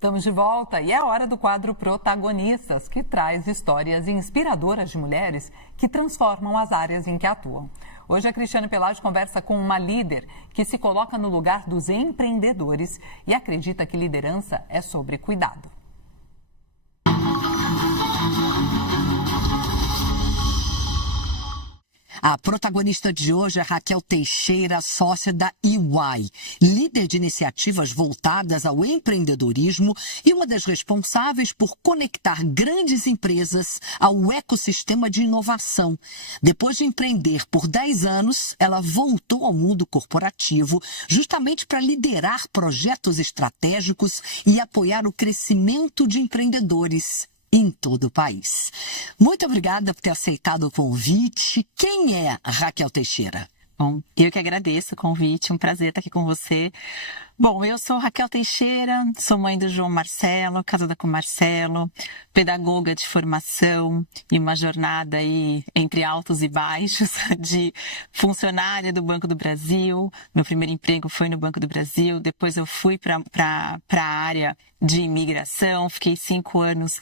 Estamos de volta e é hora do quadro Protagonistas, que traz histórias inspiradoras de mulheres que transformam as áreas em que atuam. Hoje a Cristiane Pelágio conversa com uma líder que se coloca no lugar dos empreendedores e acredita que liderança é sobre cuidado. A protagonista de hoje é Raquel Teixeira, sócia da EY, líder de iniciativas voltadas ao empreendedorismo e uma das responsáveis por conectar grandes empresas ao ecossistema de inovação. Depois de empreender por 10 anos, ela voltou ao mundo corporativo justamente para liderar projetos estratégicos e apoiar o crescimento de empreendedores em todo o país. Muito obrigada por ter aceitado o convite. Quem é Raquel Teixeira? Bom, eu que agradeço o convite, um prazer estar aqui com você. Bom, eu sou Raquel Teixeira, sou mãe do João Marcelo, casada com Marcelo, pedagoga de formação e uma jornada aí entre altos e baixos de funcionária do Banco do Brasil. Meu primeiro emprego foi no Banco do Brasil, depois eu fui para a área de imigração, fiquei 5 anos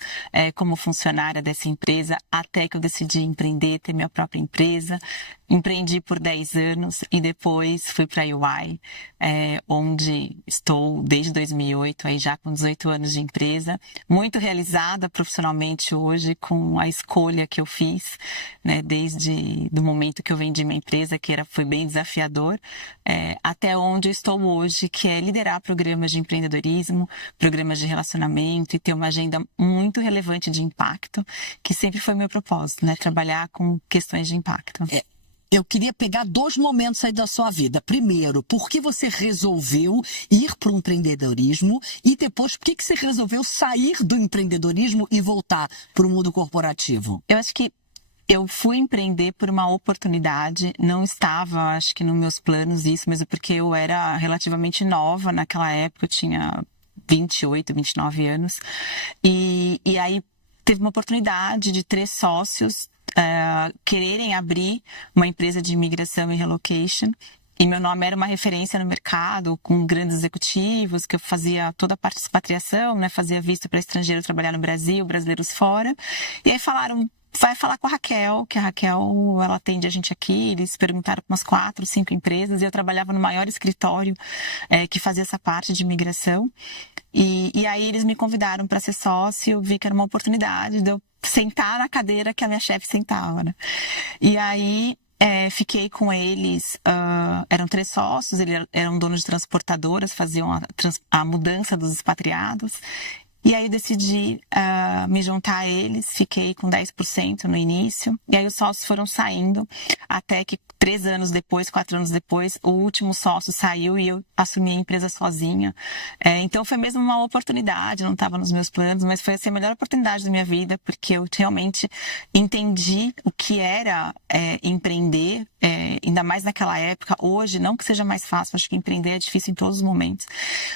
como funcionária dessa empresa, até que eu decidi empreender, ter minha própria empresa. Empreendi por 10 anos e depois fui para a EY, onde estou desde 2008, aí já com 18 anos de empresa, muito realizada profissionalmente hoje com a escolha que eu fiz, né, desde do momento que eu vendi minha empresa, que foi bem desafiador, até onde eu estou hoje, que é liderar programas de empreendedorismo, programas de relacionamento e ter uma agenda muito relevante de impacto, que sempre foi meu propósito, né, trabalhar com questões de impacto. Eu queria pegar 2 momentos aí da sua vida. Primeiro, por que você resolveu ir para o empreendedorismo? E depois, por que você resolveu sair do empreendedorismo e voltar para o mundo corporativo? Eu acho que eu fui empreender por uma oportunidade, não estava, acho que nos meus planos isso, mesmo porque eu era relativamente nova naquela época, eu tinha 28, 29 anos. E aí teve uma oportunidade de 3 sócios quererem abrir uma empresa de imigração e relocation. E meu nome era uma referência no mercado, com grandes executivos, que eu fazia toda a parte de expatriação, né? Fazia visto para estrangeiro trabalhar no Brasil, brasileiros fora. E aí falaram, vai falar com a Raquel, que a Raquel, ela atende a gente aqui. Eles perguntaram para umas 4, 5 empresas, e eu trabalhava no maior escritório que fazia essa parte de imigração. E aí eles me convidaram para ser sócio, eu vi que era uma oportunidade de eu sentar na cadeira que a minha chefe sentava, né? E aí fiquei com eles, eram 3 sócios, eles eram donos de transportadoras, faziam a mudança dos expatriados. E aí eu decidi me juntar a eles, fiquei com 10% no início, e aí os sócios foram saindo, até que 3 anos depois, 4 anos depois, o último sócio saiu e eu assumi a empresa sozinha. Então foi mesmo uma oportunidade, não estava nos meus planos, mas foi assim, a melhor oportunidade da minha vida, porque eu realmente entendi o que era empreender, ainda mais naquela época. Hoje, não que seja mais fácil, acho que empreender é difícil em todos os momentos,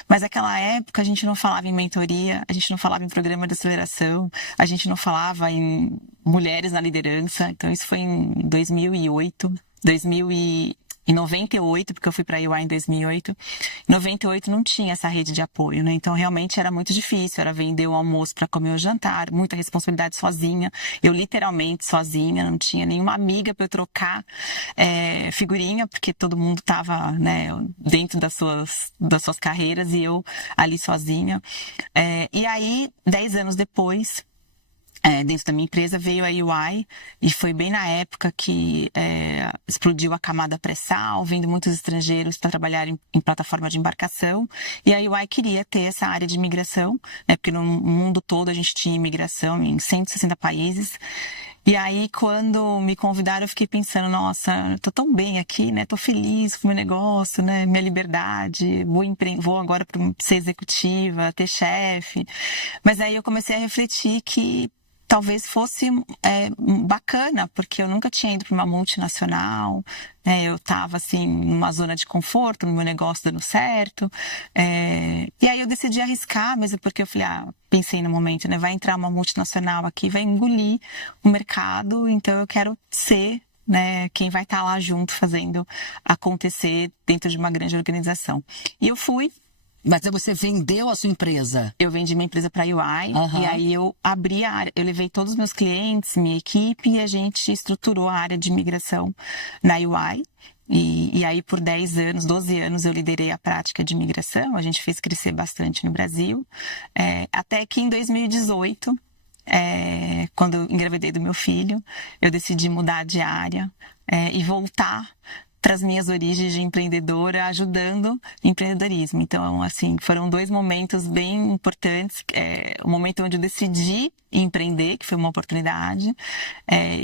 mas naquela época a gente não falava em mentoria, a gente não falava em programa de aceleração, a gente não falava em mulheres na liderança. Então isso foi em 98, porque eu fui para a EY em 2008. Em 98 não tinha essa rede de apoio, né? Então realmente era muito difícil, era vender o almoço para comer o jantar, muita responsabilidade sozinha. Eu literalmente sozinha, não tinha nenhuma amiga para eu trocar figurinha, porque todo mundo estava, né, dentro das suas carreiras e eu ali sozinha. E aí, 10 anos depois, dentro da minha empresa veio a EY, e foi bem na época que explodiu a camada pré-sal, vindo muitos estrangeiros para trabalhar em plataforma de embarcação, e a EY queria ter essa área de imigração, né, porque no mundo todo a gente tinha imigração em 160 países. E aí, quando me convidaram, eu fiquei pensando, nossa, eu tô tão bem aqui, né? Tô feliz com o meu negócio, né? Minha liberdade, vou agora para ser executiva, ter chefe. Mas aí eu comecei a refletir que talvez fosse bacana, porque eu nunca tinha ido para uma multinacional, eu estava assim numa zona de conforto, no meu negócio dando certo, e aí eu decidi arriscar, mesmo porque eu falei, pensei no momento, né, vai entrar uma multinacional aqui, vai engolir o mercado, então eu quero ser, né, quem vai estar lá junto fazendo acontecer dentro de uma grande organização. E eu fui. Mas aí você vendeu a sua empresa? Eu vendi minha empresa para a UI, e aí eu abri a área, eu levei todos os meus clientes, minha equipe, e a gente estruturou a área de imigração na UI. E aí, por 10 anos, 12 anos, eu liderei a prática de imigração. A gente fez crescer bastante no Brasil. Até que em 2018, quando eu engravidei do meu filho, eu decidi mudar de área e voltar para as minhas origens de empreendedora, ajudando empreendedorismo. Então, assim, foram 2 momentos bem importantes. O momento onde eu decidi empreender, que foi uma oportunidade,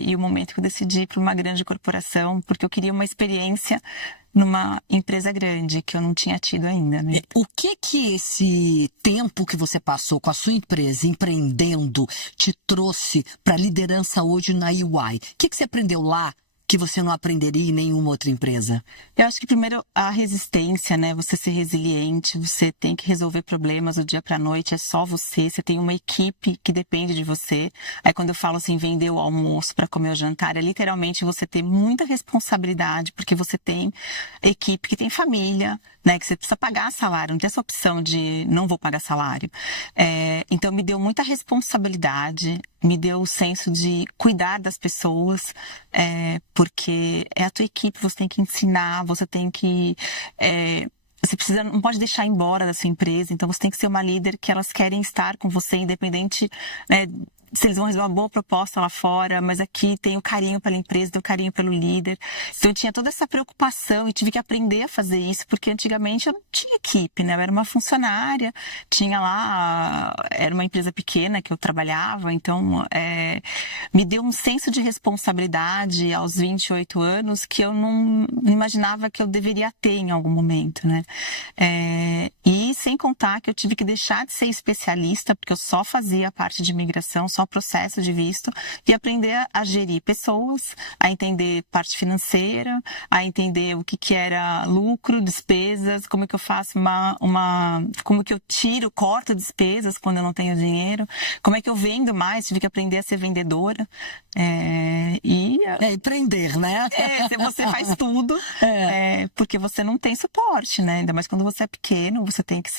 e o momento que eu decidi ir para uma grande corporação, porque eu queria uma experiência numa empresa grande, que eu não tinha tido ainda, né? O que esse tempo que você passou com a sua empresa, empreendendo, te trouxe para a liderança hoje na UI? O que você aprendeu lá que você não aprenderia em nenhuma outra empresa? Eu acho que primeiro a resistência, né? Você ser resiliente, você tem que resolver problemas do dia para a noite, é só você tem uma equipe que depende de você. Aí quando eu falo assim, vender o almoço para comer o jantar, é literalmente você ter muita responsabilidade, porque você tem equipe que tem família, né? Que você precisa pagar salário, não tem essa opção de não vou pagar salário. Então me deu muita responsabilidade, me deu o senso de cuidar das pessoas, porque é a tua equipe, você tem que ensinar, você tem que... Você não pode deixar embora da sua empresa, então você tem que ser uma líder que elas querem estar com você, independente, né, se eles vão receber uma boa proposta lá fora, mas aqui tem o carinho pela empresa, tem o carinho pelo líder. Então eu tinha toda essa preocupação e tive que aprender a fazer isso, porque antigamente eu não tinha equipe, né? Eu era uma funcionária, tinha lá, era uma empresa pequena que eu trabalhava, então me deu um senso de responsabilidade aos 28 anos que eu não imaginava que eu deveria ter em algum momento, né? E sem contar que eu tive que deixar de ser especialista, porque eu só fazia a parte de imigração, só processo de visto, e aprender a gerir pessoas, a entender parte financeira, a entender o que era lucro, despesas, como é que eu faço como que eu corto despesas quando eu não tenho dinheiro, como é que eu vendo mais, tive que aprender a ser vendedora. Empreender, né? Você faz tudo, porque você não tem suporte, né? Ainda mais quando você é pequeno, você tem que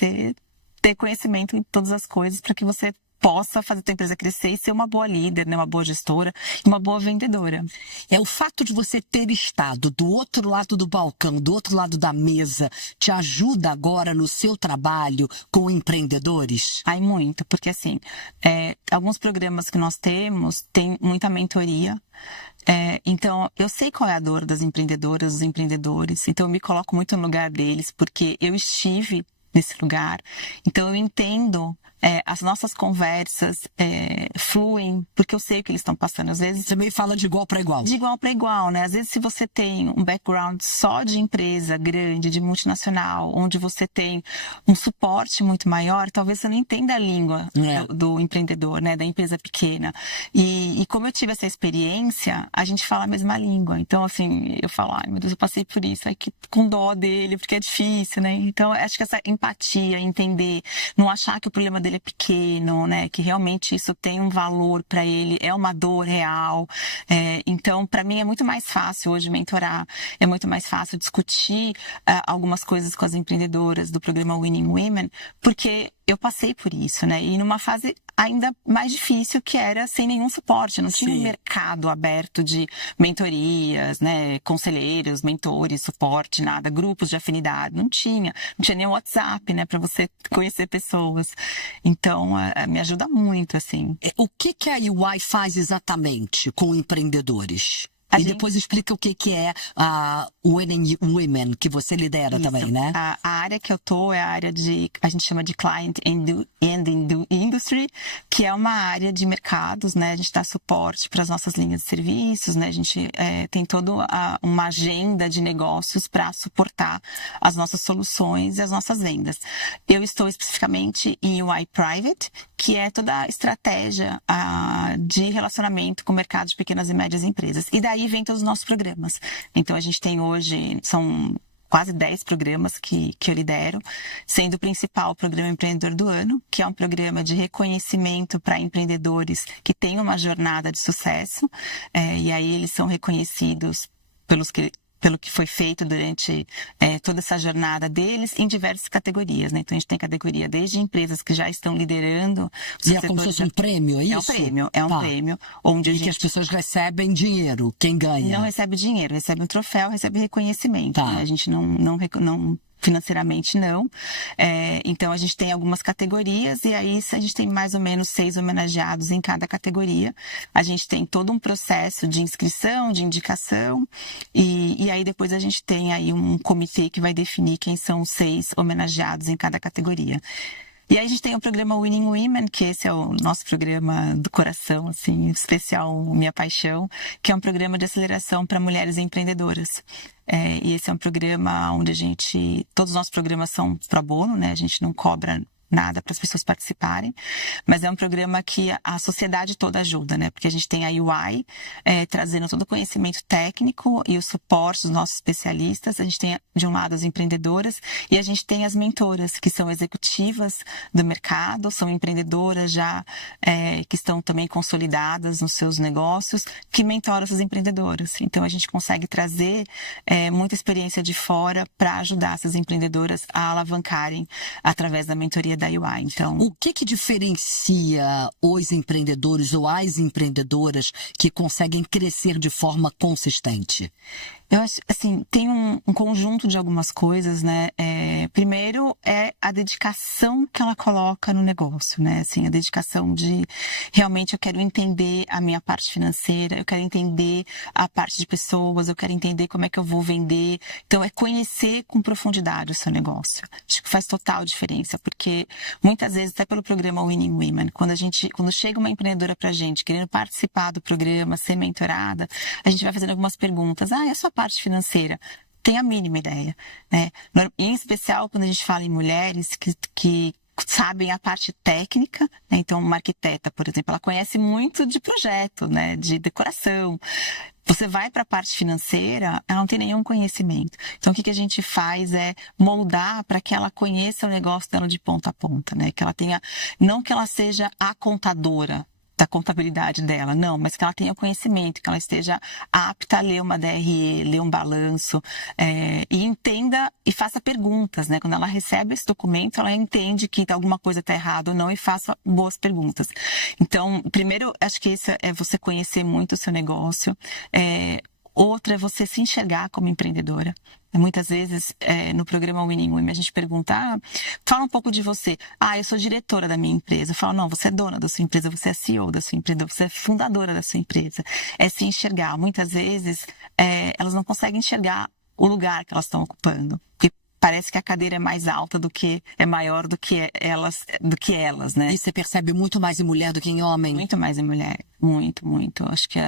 ter conhecimento em todas as coisas para que você possa fazer a tua empresa crescer e ser uma boa líder, né? Uma boa gestora e uma boa vendedora. O fato de você ter estado do outro lado do balcão, do outro lado da mesa, te ajuda agora no seu trabalho com empreendedores? Ai, muito, porque assim, alguns programas que nós temos tem muita mentoria. Então, eu sei qual é a dor das empreendedoras, dos empreendedores, então eu me coloco muito no lugar deles, porque eu estive nesse lugar, então eu entendo. As nossas conversas fluem, porque eu sei o que eles estão passando. Às vezes você meio fala de igual para igual. De igual para igual, né? Às vezes, se você tem um background só de empresa grande, de multinacional, onde você tem um suporte muito maior, talvez você não entenda a língua do empreendedor, né? Da empresa pequena. E como eu tive essa experiência, a gente fala a mesma língua. Então, assim, eu falo, ai meu Deus, eu passei por isso, com dó dele, porque é difícil, né? Então, acho que essa empatia, entender, não achar que o problema dele é pequeno, né? Que realmente isso tem um valor para ele, é uma dor real. Então, para mim é muito mais fácil hoje mentorar, é muito mais fácil discutir algumas coisas com as empreendedoras do programa Winning Women, porque eu passei por isso, né? E numa fase ainda mais difícil, que era sem nenhum suporte, não tinha um mercado aberto de mentorias, né? Conselheiros, mentores, suporte, nada, grupos de afinidade, não tinha nem WhatsApp, né? Para você conhecer pessoas. Então, me ajuda muito, assim. O que a UI faz exatamente com empreendedores? E depois explica o que é a Winning Women, que você lidera também, né? A área que eu tô é a área a gente chama de Client and Industry, que é uma área de mercados, né? A gente dá suporte para as nossas linhas de serviços, né? A gente tem toda uma agenda de negócios para suportar as nossas soluções e as nossas vendas. Eu estou especificamente em UI Private, que é toda a estratégia de relacionamento com o mercado de pequenas e médias empresas. E daí vem todos os nossos programas. Então, a gente tem hoje, são quase 10 programas que eu lidero, sendo o principal o Programa Empreendedor do Ano, que é um programa de reconhecimento para empreendedores que têm uma jornada de sucesso, e aí eles são reconhecidos pelos que pelo que foi feito durante toda essa jornada deles em diversas categorias, né? Então a gente tem categoria desde empresas que já estão liderando. E é como se fosse um prêmio, é isso? É um prêmio onde que as pessoas recebem dinheiro, quem ganha? Não recebe dinheiro, recebe um troféu, recebe reconhecimento. Tá. Né? A gente não financeiramente não. Então a gente tem algumas categorias e aí a gente tem mais ou menos 6 homenageados em cada categoria. A gente tem todo um processo de inscrição, de indicação e aí depois a gente tem aí um comitê que vai definir quem são os 6 homenageados em cada categoria. E aí a gente tem o programa Winning Women, que esse é o nosso programa do coração, assim, especial, minha paixão, que é um programa de aceleração para mulheres empreendedoras. E esse é um programa onde todos os nossos programas são pro bono, né? A gente não cobra nada para as pessoas participarem, mas é um programa que a sociedade toda ajuda, né? Porque a gente tem a UI trazendo todo o conhecimento técnico e o suporte dos nossos especialistas. A gente tem, de um lado, as empreendedoras e a gente tem as mentoras, que são executivas do mercado, são empreendedoras já que estão também consolidadas nos seus negócios, que mentoram essas empreendedoras. Então, a gente consegue trazer muita experiência de fora para ajudar essas empreendedoras a alavancarem através da mentoria da UI. Então, o que diferencia os empreendedores ou as empreendedoras que conseguem crescer de forma consistente? Eu acho, assim, tem um conjunto de algumas coisas, né? Primeiro é a dedicação que ela coloca no negócio, né? Assim, a dedicação de realmente eu quero entender a minha parte financeira, eu quero entender a parte de pessoas, eu quero entender como é que eu vou vender. Então, é conhecer com profundidade o seu negócio. Acho que faz total diferença, porque muitas vezes, até pelo programa Winning Women, quando chega uma empreendedora pra gente querendo participar do programa, ser mentorada, a gente vai fazendo algumas perguntas. E a sua parte financeira? Tem a mínima ideia, né? Em especial quando a gente fala em mulheres que sabem a parte técnica, né? Então uma arquiteta, por exemplo, ela conhece muito de projeto, né? De decoração. Você vai para a parte financeira, ela não tem nenhum conhecimento. Então, o que a gente faz é moldar para que ela conheça o negócio dela de ponta a ponta, né? Que ela tenha, não que ela seja a contadora da contabilidade dela, não, mas que ela tenha o conhecimento, que ela esteja apta a ler uma DRE, ler um balanço, e entenda e faça perguntas, né? Quando ela recebe esse documento, ela entende que alguma coisa está errada ou não e faça boas perguntas. Então, primeiro, acho que isso é você conhecer muito o seu negócio. Outra é você se enxergar como empreendedora. Muitas vezes, no programa Winning Women, a gente pergunta, fala um pouco de você. Eu sou diretora da minha empresa. Eu falo, não, você é dona da sua empresa, você é CEO da sua empresa, você é fundadora da sua empresa. É se enxergar. Muitas vezes, elas não conseguem enxergar o lugar que elas estão ocupando. Porque parece que a cadeira é mais alta é maior do que elas, né? E você percebe muito mais em mulher do que em homem? Muito mais em mulher. Muito, muito. Acho que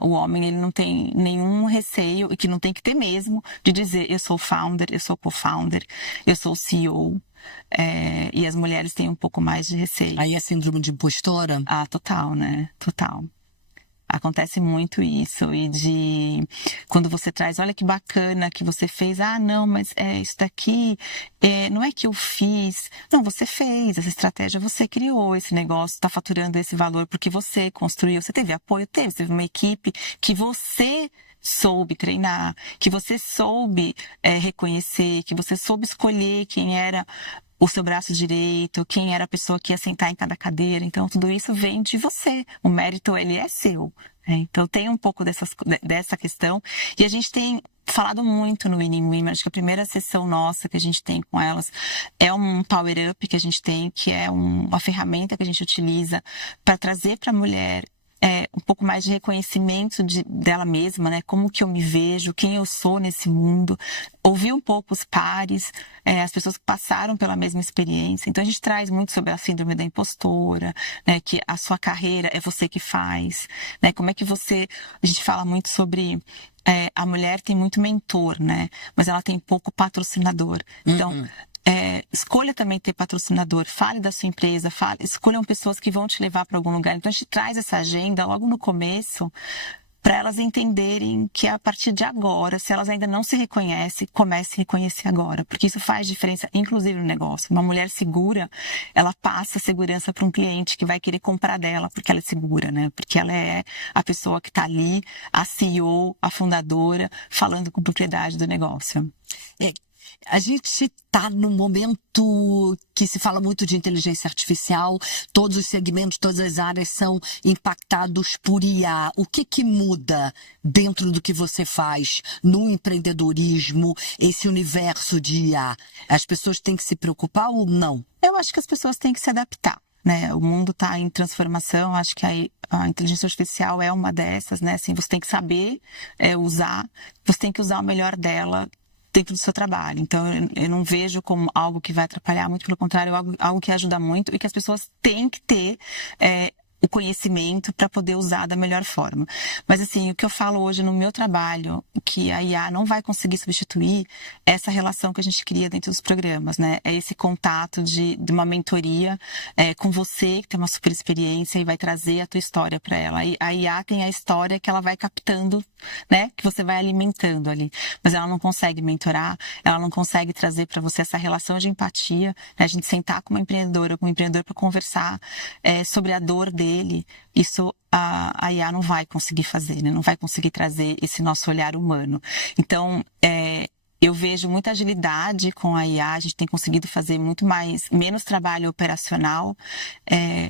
o homem, ele não tem nenhum receio, e que não tem que ter mesmo, de dizer, eu sou founder, eu sou co-founder, eu sou CEO. E as mulheres têm um pouco mais de receio. Aí é síndrome de impostora? Total, né? Total. Acontece muito isso, e quando você traz, olha que bacana que você fez, não, mas isso daqui, não é que eu fiz, não, você fez essa estratégia, você criou esse negócio, está faturando esse valor porque você construiu, você teve apoio, você teve uma equipe que você soube treinar, que você soube reconhecer, que você soube escolher quem era o seu braço direito, quem era a pessoa que ia sentar em cada cadeira. Então, tudo isso vem de você. O mérito, ele é seu. Então, tem um pouco dessa questão. E a gente tem falado muito no Winning Women. Acho que a primeira sessão nossa que a gente tem com elas é um power-up que a gente tem, que é uma ferramenta que a gente utiliza para trazer para a mulher um pouco mais de reconhecimento dela mesma, né? Como que eu me vejo, quem eu sou nesse mundo. Ouvir um pouco os pares, as pessoas que passaram pela mesma experiência. Então, a gente traz muito sobre a síndrome da impostora, né? Que a sua carreira é você que faz, né? Como é que a gente fala muito sobre a mulher tem muito mentor, né? Mas ela tem pouco patrocinador. Então, escolha também ter patrocinador, fale da sua empresa, escolham pessoas que vão te levar para algum lugar. Então, a gente traz essa agenda logo no começo para elas entenderem que a partir de agora, se elas ainda não se reconhecem, comece a reconhecer agora, porque isso faz diferença, inclusive no negócio. Uma mulher segura, ela passa segurança para um cliente que vai querer comprar dela, porque ela é segura, né? Porque ela é a pessoa que está ali, a CEO, a fundadora, falando com propriedade do negócio. A gente está num momento que se fala muito de inteligência artificial, todos os segmentos, todas as áreas são impactados por IA. O que muda dentro do que você faz no empreendedorismo, esse universo de IA? As pessoas têm que se preocupar ou não? Eu acho que as pessoas têm que se adaptar, né? O mundo está em transformação, acho que a inteligência artificial é uma dessas, né? Assim, você tem que saber usar, você tem que usar o melhor dela dentro do seu trabalho. Então, eu não vejo como algo que vai atrapalhar, muito pelo contrário, algo que ajuda muito e que as pessoas têm que ter o conhecimento para poder usar da melhor forma. Mas, assim, o que eu falo hoje no meu trabalho, que a IA não vai conseguir substituir, é essa relação que a gente cria dentro dos programas, né? É esse contato de uma mentoria com você, que tem uma super experiência e vai trazer a tua história para ela. E a IA tem a história que ela vai captando, né? Que você vai alimentando ali. Mas ela não consegue mentorar, ela não consegue trazer para você essa relação de empatia, né? A gente sentar com uma empreendedora, com um empreendedor para conversar sobre a dor dele. Isso a IA não vai conseguir fazer, né? Não vai conseguir trazer esse nosso olhar humano. Então, eu vejo muita agilidade com a IA, a gente tem conseguido fazer menos trabalho operacional,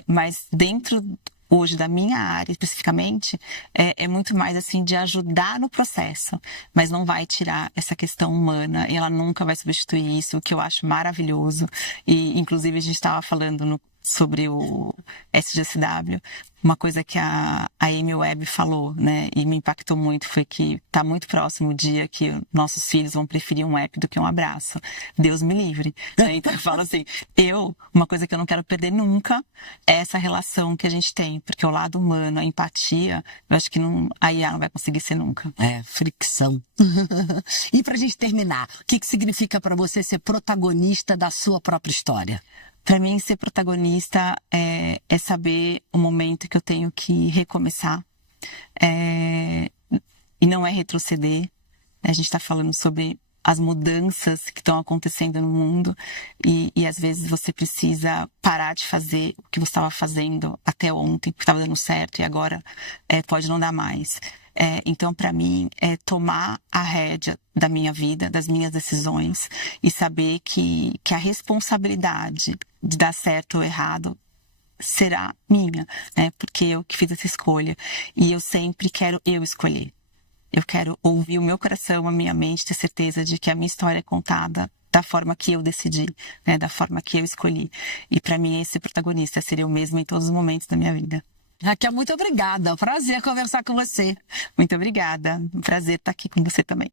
mas dentro hoje da minha área especificamente, é muito mais assim de ajudar no processo, mas não vai tirar essa questão humana e ela nunca vai substituir isso, o que eu acho maravilhoso. E inclusive a gente estava falando sobre o SGSW, uma coisa que a Amy Webb falou, né, e me impactou muito, foi que está muito próximo o dia que nossos filhos vão preferir um app do que um abraço. Deus me livre. Então eu falo assim, uma coisa que eu não quero perder nunca é essa relação que a gente tem, porque o lado humano, a empatia, eu acho que a IA não vai conseguir ser nunca. Fricção. E pra gente terminar, o que significa para você ser protagonista da sua própria história? Para mim, ser protagonista é saber o momento que eu tenho que recomeçar. E não é retroceder. A gente está falando sobre as mudanças que estão acontecendo no mundo. E às vezes você precisa parar de fazer o que você estava fazendo até ontem, porque estava dando certo, e agora pode não dar mais. Então, para mim, é tomar a rédea da minha vida, das minhas decisões, e saber que a responsabilidade de dar certo ou errado será minha, né? Porque eu que fiz essa escolha. E eu sempre quero escolher. Eu quero ouvir o meu coração, a minha mente, ter certeza de que a minha história é contada da forma que eu decidi, né? Da forma que eu escolhi. E para mim, esse protagonista seria o mesmo em todos os momentos da minha vida. Raquel, muito obrigada. Prazer conversar com você. Muito obrigada. Um prazer estar aqui com você também.